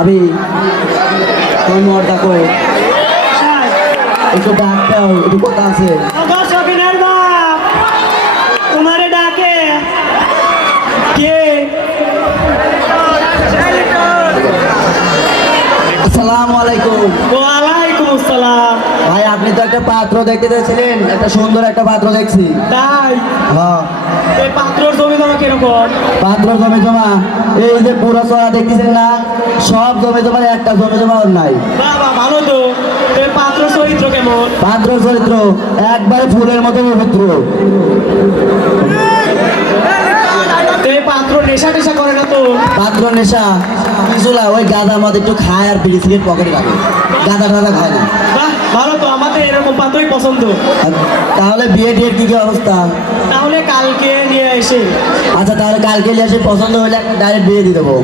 ভাবি তুমি মোর ডাকো একটু ডাক দাও, একটু কথা আছে। সবিনার বাপ তোমারে ডাকে কে? আসসালামু আলাইকুম। ওয়ালাইকুম আসসালাম। ভাই আপনি তো একটা পাত্র দেখতে চাইছিলেন, একটা সুন্দর একটা পাত্র দেখছি। তাই হ্যাঁ, এই পাত্রর জমি জমা কিরকম? পাত্র জমি জমা এই যে পুরো চড়া দেখতেছেন না, সব জমি জমা, একটা জমি জমা ওর নাই। বাবা ভালো তো। এই পাত্র চরিত্র কেমন? পাত্র চরিত্র একবারে ফুলের মতো পবিত্র। এই পাত্র নেশা টেশা করে না তো? পাত্র নেশা কিছু না, ওই গাঁদার মধ্যে একটু খায় আর বিড়ি সিগারেট পকেটে রাখে, গাঁদা টাদা খায় না। বাহ ভালো তো, আমাদের এরকম পাত্রই পছন্দ। আর তাহলে বিয়ে টিয়ের কি কি অবস্থা? তাহলে কালকে নিয়ে এসে। আচ্ছা তাহলে কালকে নিয়ে এসে পছন্দ হলে ডাইরেক্ট বিয়ে দিয়ে দেবো।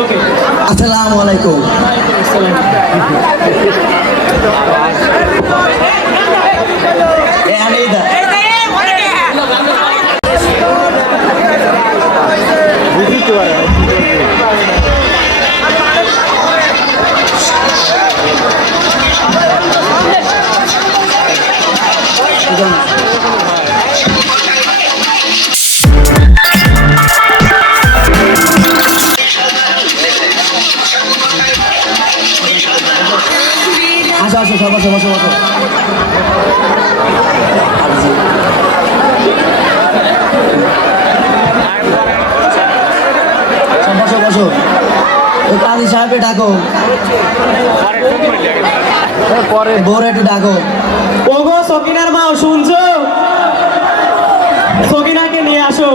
ওকে। আসসালামু আলাইকুম। আসো আসো, সব বসো বসো বসো। সব বসো বসো। ওই কাজী সাহেবকে ডাকো, বোর একটু ডাকো। ওগো সকিনার মা, শুনছো? সকিনাকে নিয়ে আসো।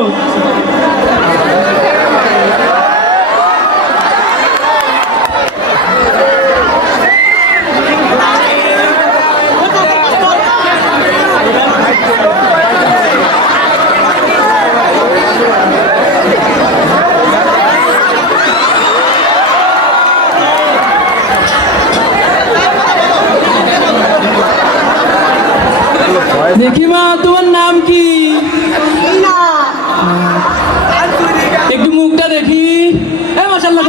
দেখি মা, তোমার নাম কি? একটু মুখটা দেখি। মাশাআল্লাহ,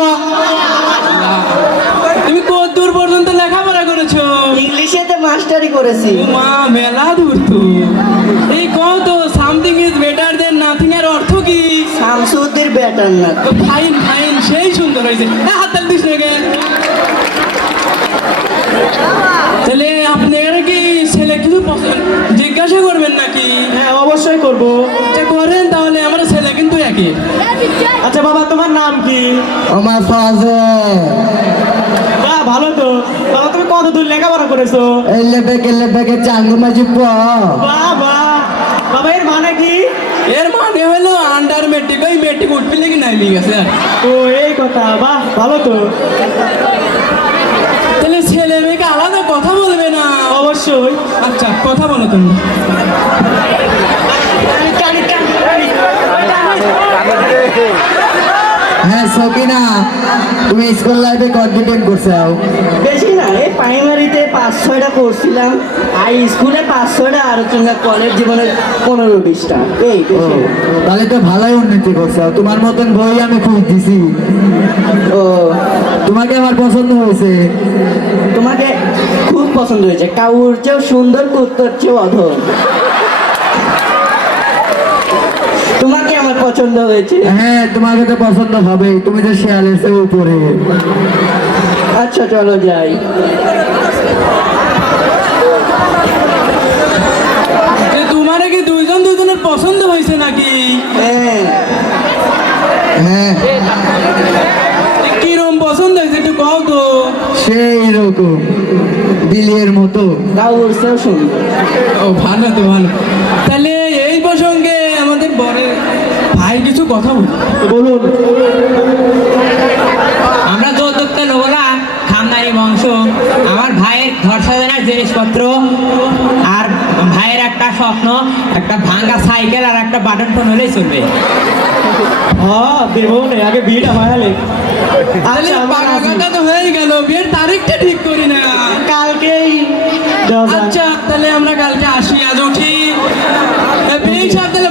তুমি কত দূর পর্যন্ত লেখাপড়া করেছো? ইংলিশেতে মাস্টারি করেছি। মা মেলা দূর তো। এই কত something is better then nothing এর অর্থ কি? শামসুদ্দির ব্যাটার না। তো ফাইন ফাইন, সেই সুন্দর হয়েছে। হাত তাল দিস না কেন? তাহলে আপনার কি ছেলে কিছু জিজ্ঞাসা করবেন নাকি? হ্যাঁ অবশ্যই করবো। আচ্ছা করেন, তাহলে আমার ছেলে কিন্তু একই। আচ্ছা বাবা, তোমার নাম কি? আমার ফাজে বাহ ভালো তো। বাবা তুমি কত দূর লেখাপড়া করেছো? এলে বেগে চাঙ্গু মাঝি প। বাহ বাহ। বাবা এর মানে কি? এর মানে হলো আন্ডার মেট্রিক, ওই মেট্রিক উঠবি নাকি নাই গেছে। ও এই কথা, বাহ ভালো তো। তাহলে ছেলে মেয়েকে আলাদা কথা বলবে না? অবশ্যই। আচ্ছা কথা বলো তুমি। হ্যাঁ সকিনা, তুমি স্কুল লাইফে কন্টিনিউ করছো? বেশি না, এই প্রাইমারিতে 5-6টা করছিলাম, আর স্কুলে 5-6টা, আর হচ্ছে কলেজ জীবনে 15-20টা। এই বেশি না। তাহলে তো ভালোই উন্নতি করছো। তোমার মতন বই আমি খুঁজ দিছি। ও, তোমাকে আমার পছন্দ হয়েছে। তোমাকে খুব পছন্দ হয়েছে। কাউর চেয়েও সুন্দর, কুত্তর চেয়েও অধম। তোমাকে আমার পছন্দ হয়েছে। হ্যাঁ তোমাকে তো পছন্দ হবে, তুমি তো শেয়ালের চেয়ে উপরে। আচ্ছা চলো যাই। তোমার কি দুইজন দুজনের পছন্দ হয়েছে নাকি? হ্যাঁ হ্যাঁ কিরম পছন্দ হয়েছে একটু কও তো। সেই রকম বিলিয়ের মতো। কাউর চেয়েও সুন্দর। ও ভালো তো ভালো। তাহলে এই প্রসঙ্গে আমাদের বরের ভাই কিছু কথা বলুন। আমরা যৌতুকটা নেবো না, খানদানি বংশ। আমার ভাইয়ের ঘর সাজানোর জিনিসপত্র, আর ভাইয়ের একটা স্বপ্ন, একটা ভাঙা সাইকেল আর একটা বাটন ফোন হলেই চলবে। হ্যাঁ দেবো না, আগে বিয়েটা হয়ালে। তাহলে আচ্ছা পাকা কথা তো হয়ে গেল, বিয়ের তারিখটা ঠিক করি না। কালকেই দেওয়া যাক। আচ্ছা তাহলে আমরা কালকে আসি, আজ উঠি। বিয়ে সাহেব তাহলে